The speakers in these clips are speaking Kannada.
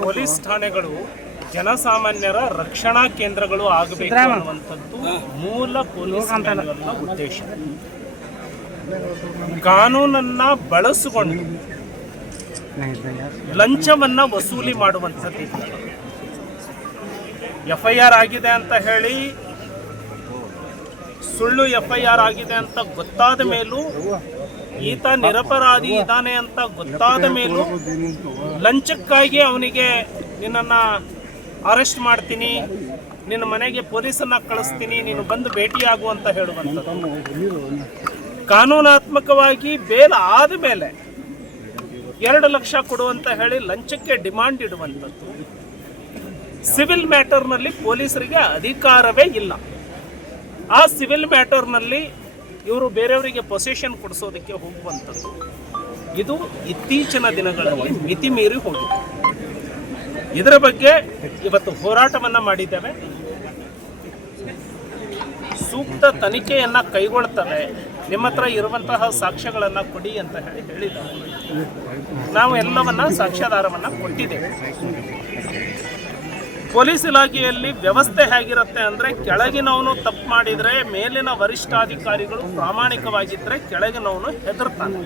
ಪೊಲೀಸ್ ಠಾಣೆಗಳು ಜನಸಾಮಾನ್ಯರ ರಕ್ಷಣಾ ಕೇಂದ್ರಗಳು ಆಗಬೇಕು ಅನ್ನುವಂಥದ್ದು ಮೂಲ ಪೊಲೀಸ್ ಠಾಣೆಗಳ ಉದ್ದೇಶ. ಕಾನೂನನ್ನ ಬಳಸಿಕೊಂಡು ಲಂಚವನ್ನ ವಸೂಲಿ ಮಾಡುವಂಥದ್ದು. FIR ಆಗಿದೆ ಅಂತ ಹೇಳಿ ಸುಳ್ಳು FIR ಆಗಿದೆ ಅಂತ ಗೊತ್ತಾದ ಮೇಲೂ, ಈತ ನಿರಪರಾಧಿ ಇದ್ದಾನೆ ಅಂತ ಗೊತ್ತಾದ ಮೇಲೂ ಲಂಚಕ್ಕಾಗಿ ಅವನಿಗೆ ನಿನ್ನನ್ನು ಅರೆಸ್ಟ್ ಮಾಡ್ತೀನಿ, ನಿನ್ನ ಮನೆಗೆ ಪೊಲೀಸನ್ನ ಕಳಿಸ್ತೀನಿ, ನೀನು ಬಂದು ಭೇಟಿಯಾಗು ಅಂತ ಹೇಳುವಂಥದ್ದು. ಕಾನೂನಾತ್ಮಕವಾಗಿ ಬೇಲ್ ಆದ ಮೇಲೆ 2 ಲಕ್ಷ ಕೊಡುವಂತ ಹೇಳಿ ಲಂಚಕ್ಕೆ ಡಿಮಾಂಡ್ ಇಡುವಂಥದ್ದು. ಸಿವಿಲ್ ಮ್ಯಾಟರ್ನಲ್ಲಿ ಪೊಲೀಸರಿಗೆ ಅಧಿಕಾರವೇ ಇಲ್ಲ. ಆ ಸಿವಿಲ್ ಮ್ಯಾಟರ್ನಲ್ಲಿ ಇವರು ಬೇರೆಯವರಿಗೆ ಪೊಸೆಷನ್ ಕೊಡಿಸೋದಕ್ಕೆ ಹೋಗುವಂಥದ್ದು. ಇದು ಇತ್ತೀಚಿನ ದಿನಗಳಲ್ಲಿ ಮಿತಿ ಮೀರಿ ಹೋಗಿದೆ. ಇದರ ಬಗ್ಗೆ ಇವತ್ತು ಹೋರಾಟವನ್ನು ಮಾಡಿದ್ದೇವೆ. ಸೂಕ್ತ ತನಿಖೆಯನ್ನು ಕೈಗೊಳ್ತವೆ, ನಿಮ್ಮ ಹತ್ರ ಇರುವಂತಹ ಸಾಕ್ಷ್ಯಗಳನ್ನು ಕೊಡಿ ಅಂತ ಹೇಳಿದ್ದಾರೆ. ನಾವು ಎಲ್ಲವನ್ನ ಸಾಕ್ಷ್ಯಾಧಾರವನ್ನು ಕೊಟ್ಟಿದ್ದೇವೆ. ಪೊಲೀಸ್ ಇಲಾಖೆಯಲ್ಲಿ ವ್ಯವಸ್ಥೆ ಹೇಗಿರುತ್ತೆ ಅಂದರೆ, ಕೆಳಗಿನವನು ತಪ್ಪು ಮಾಡಿದರೆ ಮೇಲಿನ ವರಿಷ್ಠಾಧಿಕಾರಿಗಳು ಪ್ರಾಮಾಣಿಕವಾಗಿದ್ದರೆ ಕೆಳಗಿನವನು ಹೆದರ್ತಾನೆ.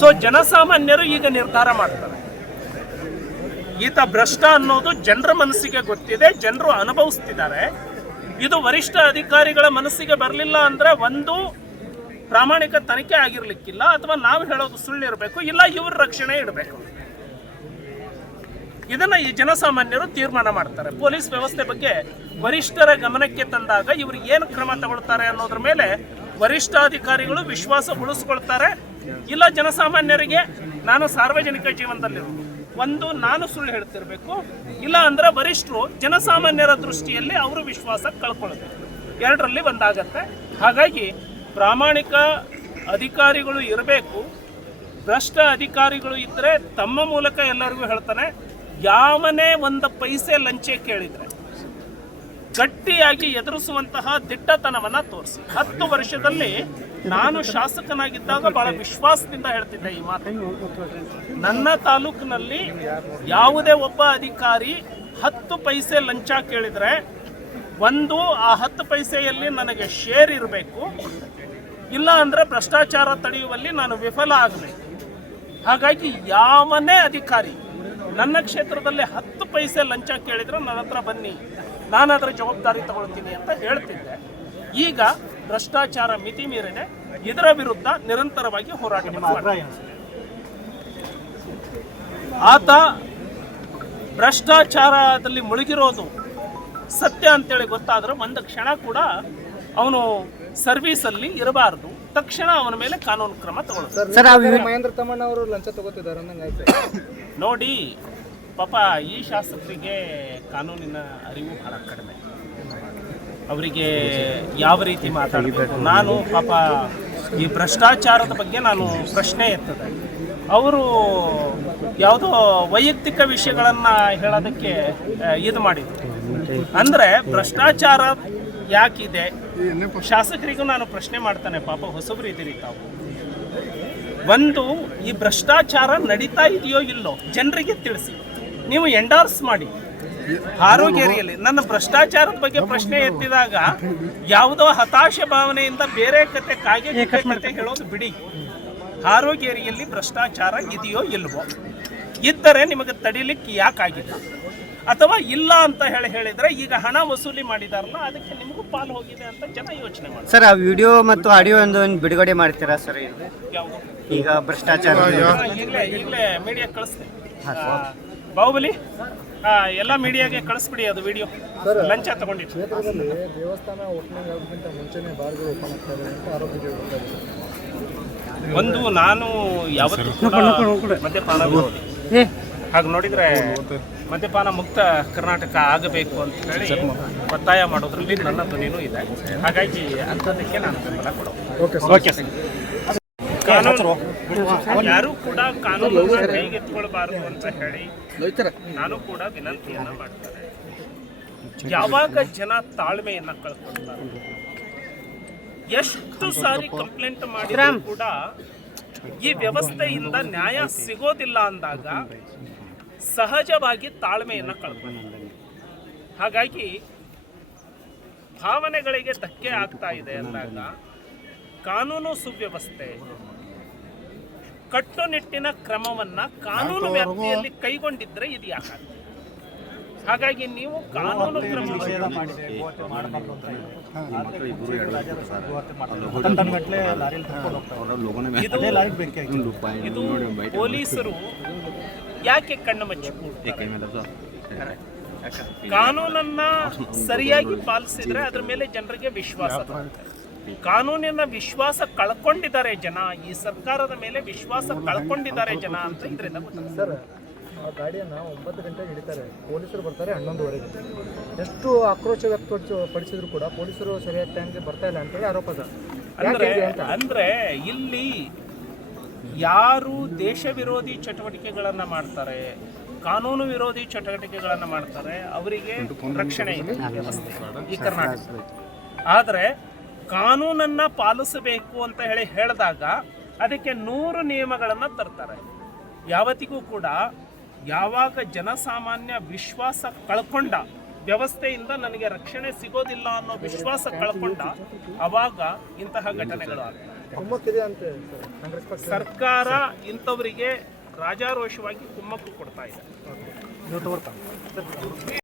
ಸೊ ಜನಸಾಮಾನ್ಯರು ಈಗ ನಿರ್ಧಾರ ಮಾಡ್ತಾರೆ. ಈತ ಭ್ರಷ್ಟ ಅನ್ನೋದು ಜನರ ಮನಸ್ಸಿಗೆ ಗೊತ್ತಿದೆ, ಜನರು ಅನುಭವಿಸ್ತಿದ್ದಾರೆ. ಇದು ವರಿಷ್ಠ ಅಧಿಕಾರಿಗಳ ಮನಸ್ಸಿಗೆ ಬರಲಿಲ್ಲ ಅಂದರೆ ಒಂದು ಪ್ರಾಮಾಣಿಕ ತನಿಖೆ ಆಗಿರ್ಲಿಕ್ಕಿಲ್ಲ, ಅಥವಾ ನಾವು ಹೇಳೋದು ಸುಳ್ಳಿರಬೇಕು, ಇಲ್ಲ ಇವ್ರ ರಕ್ಷಣೆ ಇಡಬೇಕು. ಇದನ್ನ ಈ ಜನಸಾಮಾನ್ಯರು ತೀರ್ಮಾನ ಮಾಡ್ತಾರೆ. ಪೊಲೀಸ್ ವ್ಯವಸ್ಥೆ ಬಗ್ಗೆ ವರಿಷ್ಠರ ಗಮನಕ್ಕೆ ತಂದಾಗ ಇವರು ಏನು ಕ್ರಮ ತಗೊಳ್ತಾರೆ ಅನ್ನೋದ್ರ ಮೇಲೆ ವರಿಷ್ಠಾಧಿಕಾರಿಗಳು ವಿಶ್ವಾಸ ಉಳಿಸ್ಕೊಳ್ತಾರೆ. ಇಲ್ಲ ಜನಸಾಮಾನ್ಯರಿಗೆ ನಾನು ಸಾರ್ವಜನಿಕ ಜೀವನದಲ್ಲಿರೋದು, ಒಂದು ನಾನು ಸುಳ್ಳು ಹೇಳ್ತಿರ್ಬೇಕು, ಇಲ್ಲ ಅಂದ್ರೆ ವರಿಷ್ಠರು ಜನಸಾಮಾನ್ಯರ ದೃಷ್ಟಿಯಲ್ಲಿ ಅವರು ವಿಶ್ವಾಸ ಕಳ್ಕೊಳ್ಳೋದು. ಎರಡರಲ್ಲಿ ಒಂದಾಗತ್ತೆ. ಹಾಗಾಗಿ ಪ್ರಾಮಾಣಿಕ ಅಧಿಕಾರಿಗಳು ಇರಬೇಕು. ಭ್ರಷ್ಟ ಅಧಿಕಾರಿಗಳು ಇದ್ದರೆ ತಮ್ಮ ಮೂಲಕ ಎಲ್ಲರಿಗೂ ಹೇಳ್ತಾನೆ, ಯಾವನೇ ಒಂದು ಪೈಸೆ ಲಂಚ ಕೇಳಿದರೆ ಗಟ್ಟಿಯಾಗಿ ಎದುರಿಸುವಂತಹ ದಿಟ್ಟತನವನ್ನು ತೋರಿಸಿ. 10 ವರ್ಷದಲ್ಲಿ ನಾನು ಶಾಸಕನಾಗಿದ್ದಾಗ ಬಹಳ ವಿಶ್ವಾಸದಿಂದ ಹೇಳ್ತಿದ್ದೆ ಈ ಮಾತು. ನನ್ನ ತಾಲೂಕಿನಲ್ಲಿ ಯಾವುದೇ ಒಬ್ಬ ಅಧಿಕಾರಿ 10 ಪೈಸೆ ಲಂಚ ಕೇಳಿದರೆ ಒಂದು ಆ 10 ಪೈಸೆಯಲ್ಲಿ ನನಗೆ ಶೇರ್ ಇರಬೇಕು, ಇಲ್ಲ ಅಂದರೆ ಭ್ರಷ್ಟಾಚಾರ ತಡೆಯುವಲ್ಲಿ ನಾನು ವಿಫಲ ಆಗಬೇಕು. ಹಾಗಾಗಿ ಯಾವನೇ ಅಧಿಕಾರಿ ನನ್ನ ಕ್ಷೇತ್ರದಲ್ಲಿ 10 ಪೈಸೆ ಲಂಚ ಕೇಳಿದ್ರೆ ನನ್ನ ಹತ್ರ ಬನ್ನಿ, ನಾನು ಅದರ ಜವಾಬ್ದಾರಿ ತಗೊಳ್ತೀನಿ ಅಂತ ಹೇಳ್ತಿದ್ದೆ. ಈಗ ಭ್ರಷ್ಟಾಚಾರ ಮಿತಿ ಮೀರಿದೆ. ಇದರ ವಿರುದ್ಧ ನಿರಂತರವಾಗಿ ಹೋರಾಟ ಮಾಡ್ತಾರೆ. ಆತ ಭ್ರಷ್ಟಾಚಾರದಲ್ಲಿ ಮುಳುಗಿರೋದು ಸತ್ಯ ಅಂತೇಳಿ ಗೊತ್ತಾದ್ರೆ ಒಂದು ಕ್ಷಣ ಕೂಡ ಅವನು ಸರ್ವೀಸಲ್ಲಿ ಇರಬಾರದು. ತಕ್ಷಣ ಅವನ ಮೇಲೆ ಕಾನೂನು ಕ್ರಮ ತಗೊಳ್ಳುತ್ತೆ. ಮಹೇಂದ್ರ ತಮ್ಮಣ್ಣ ಅವರು ಲಂಚ ತಗೋತಿದ್ದಾರೆ ನೋಡಿ, ಪಾಪ ಈ ಶಾಸಕರಿಗೆ ಕಾನೂನಿನ ಅರಿವು ಬಹಳ ಕಡಿಮೆ. ಅವರಿಗೆ ಯಾವ ರೀತಿ ಮಾತಾಡಬೇಕು. ನಾನು ಪಾಪ ಈ ಭ್ರಷ್ಟಾಚಾರದ ಬಗ್ಗೆ ನಾನು ಪ್ರಶ್ನೆ ಎತ್ತದೆ. ಅವರು ಯಾವುದೋ ವೈಯಕ್ತಿಕ ವಿಷಯಗಳನ್ನು ಹೇಳೋದಕ್ಕೆ ಇದು ಮಾಡಿದ್ರು. ಅಂದರೆ ಭ್ರಷ್ಟಾಚಾರ ಯಾಕಿದೆ, ಶಾಸಕರಿಗೂ ನಾನು ಪ್ರಶ್ನೆ ಮಾಡ್ತಾನೆ. ಪಾಪ ಹೊಸಬರು ಇದ್ದೀರಿ ತಾವು. ಒಂದು, ಈ ಭ್ರಷ್ಟಾಚಾರ ನಡೀತಾ ಇದೆಯೋ ಇಲ್ಲೋ ಜನರಿಗೆ ತಿಳಿಸಿ, ನೀವು ಎಂಡಾರ್ಸ್ ಮಾಡಿ. ಆರೋಗ್ಯರಿಯಲ್ಲಿ ನನ್ನ ಭ್ರಷ್ಟಾಚಾರದ ಬಗ್ಗೆ ಪ್ರಶ್ನೆ ಎತ್ತಿದಾಗ ಯಾವುದೋ ಹತಾಶೆ ಭಾವನೆಯಿಂದ ಬೇರೆ ಕತೆ ಕಾಗೆ ಕತೆ ಹೇಳೋದು ಬಿಡಿ. ಆರೋಗ್ಯರಿಯಲ್ಲಿ ಭ್ರಷ್ಟಾಚಾರ ಇದೆಯೋ ಇಲ್ವೋ, ಇದ್ದರೆ ನಿಮಗೆ ತಡಿಲಿಕ್ಕೆ ಯಾಕಾಗಿಲ್ಲ, ಅಥವಾ ಇಲ್ಲ ಅಂತ ಹೇಳಿದ್ರೆ ಈಗ ಹಣ ವಸೂಲಿ ಮಾಡಿದಾರಲ್ಲ ಅದಕ್ಕೆ ನಿಮಗೂ ಪಾಲು ಹೋಗಿದೆ ಅಂತ ಜನ ಯೋಚನೆ ಮಾಡಿ. ಸರ್, ಆ ವಿಡಿಯೋ ಮತ್ತು ಆಡಿಯೋ ಒಂದು ಬಿಡುಗಡೆ ಮಾಡ್ತೀರಾ ಸರ್? ಯಾವುದು ಈಗ ಭ್ರಷ್ಟಾಚಾರ ಈಗಲೇ ಮೀಡಿಯಾ ಕಳಿಸ್ತೀನಿ. ಬಾಹುಬಲಿ ಎಲ್ಲ ಮೀಡಿಯಾಗೆ ಕಳಿಸ್ಬಿಡಿ ಅದು ವಿಡಿಯೋ. ಲಂಚ ತಗೊಂಡಿತ್ತು. ದೇವಸ್ಥಾನ ಓಪನಿಂಗ್ ಆಗೋಕ್ಕಿಂತ ಮುಂಚೆನೇ ಬಾರ್ಗಳು ಓಪನ್ ಆಗ್ತಾರೆ ಅಂತ ಆರೋಪಿಸಿದ್ದಾರೆ. ಒಂದು, ನಾನು ಯಾವತ್ತೂ ಮದ್ಯಪಾನ ವಿರೋಧಿ. ಹಾಗೆ ನೋಡಿದರೆ ಮದ್ಯಪಾನ ಮುಕ್ತ ಕರ್ನಾಟಕ ಆಗಬೇಕು ಅಂತ ಹೇಳಿ ಒತ್ತಾಯ ಮಾಡೋದ್ರಲ್ಲಿ ನನ್ನ ಧ್ವನಿನೂ ಇದೆ. ಹಾಗಾಗಿ ಅಂಥದ್ದಕ್ಕೆ ನಾನು ಬೆಂಬಲ ಕೊಡೋದು. Okay sir. ಯಾರು ಕೂಡ ಕಾನೂನನ್ನ ಕೈಗೆತ್ತಿಕೊಳ್ಬಾರದು ಅಂತ ಹೇಳಿ ನಾನು ಕೂಡ ವಿನಂತಿಯನ್ನ ಮಾಡ್ತಾರೆ. ಯಾವಾಗ ಜನ ತಾಳ್ಮೆಯನ್ನ ಕಳ್ಕೊಳ್ತಾರೆ, ಎಷ್ಟು ಸಾರಿ ಕಂಪ್ಲೇಂಟ್ ಮಾಡಿದ್ರು ಕೂಡ ಈ ವ್ಯವಸ್ಥೆಯಿಂದ ನ್ಯಾಯ ಸಿಗೋದಿಲ್ಲ ಅಂದಾಗ ಸಹಜವಾಗಿ ತಾಳ್ಮೆಯನ್ನ ಕಳ್ಕೊಳ್ತಾರೆ. ಹಾಗಾಗಿ ಭಾವನೆಗಳಿಗೆ ಧಕ್ಕೆ ಆಗ್ತಾ ಇದೆ ಅಂದಾಗ ಕಾನೂನು ಸುವ್ಯವಸ್ಥೆ ಕಟ್ಟುನಿಟ್ಟಿನ ಕ್ರಮವನ್ನ ಕಾನೂನು ವ್ಯಾಪ್ತಿಯಲ್ಲಿ ಕೈಗೊಂಡಿದ್ರೆ ಇದು ಯಾಕೆ? ಹಾಗಾಗಿ ನೀವು ಕಾನೂನು ಕ್ರಮ ಇದು ಪೊಲೀಸರು ಯಾಕೆ ಕಣ್ಣು ಮುಚ್ಚಿ ಕೂಡ್ತಾರೆ? ಕಾನೂನನ್ನ ಸರಿಯಾಗಿ ಪಾಲಿಸಿದ್ರೆ ಅದ್ರ ಮೇಲೆ ಜನರಿಗೆ ವಿಶ್ವಾಸ ಬರುತ್ತೆ. ಕಾನೂನಿನ ವಿಶ್ವಾಸ ಕಳ್ಕೊಂಡಿದ್ದಾರೆ ಜನ, ಈ ಸರ್ಕಾರದ ಮೇಲೆ ವಿಶ್ವಾಸ ಕಳ್ಕೊಂಡಿದ್ದಾರೆ ಜನ ಅಂತ ಇದರಿಂದ ಗೊತ್ತಾಗುತ್ತೆ. ಸರ್, ಆ ಗಾಡಿಯನ್ನು 9 ಗಂಟೆಗೆ ಹಿಡಿತಾರೆ, ಪೊಲೀಸರು ಬರ್ತಾರೆ 11:30. ಎಷ್ಟು ಆಕ್ರೋಶ ವ್ಯಕ್ತಪಡಿಸಿದ್ರು ಕೂಡ ಪೊಲೀಸರು ಸರಿಯಾದ ಟೈಮ್ಗೆ ಬರ್ತಾ ಇಲ್ಲ ಅಂತೇಳಿ ಆರೋಪ ಸರ್. ಅಂದ್ರೆ ಇಲ್ಲಿ ಯಾರು ದೇಶ ವಿರೋಧಿ ಚಟುವಟಿಕೆಗಳನ್ನ ಮಾಡ್ತಾರೆ, ಕಾನೂನು ವಿರೋಧಿ ಚಟುವಟಿಕೆಗಳನ್ನ ಮಾಡ್ತಾರೆ, ಅವರಿಗೆ ರಕ್ಷಣೆ ಇದೆ ವ್ಯವಸ್ಥೆ ಈ ಕರ್ನಾಟಕ. ಆದರೆ ಕಾನೂನನ್ನ ಪಾಲಿಸಬೇಕು ಅಂತ ಹೇಳಿದಾಗ ಅದಕ್ಕೆ 100 ನಿಯಮಗಳನ್ನ ತರ್ತಾರೆ. ಯಾವತ್ತಿಗೂ ಕೂಡ ಯಾವಾಗ ಜನಸಾಮಾನ್ಯ ವಿಶ್ವಾಸ ಕಳ್ಕೊಂಡ, ವ್ಯವಸ್ಥೆಯಿಂದ ನನಗೆ ರಕ್ಷಣೆ ಸಿಗೋದಿಲ್ಲ ಅನ್ನೋ ವಿಶ್ವಾಸ ಕಳ್ಕೊಂಡ, ಅವಾಗ ಇಂತಹ ಘಟನೆಗಳು ಆಗ್ತವೆ. ಸರ್ಕಾರ ಇಂಥವರಿಗೆ ರಾಜಾರೋಷವಾಗಿ ಕುಮ್ಮಕ್ಕು ಕೊಡ್ತಾ ಇದೆ.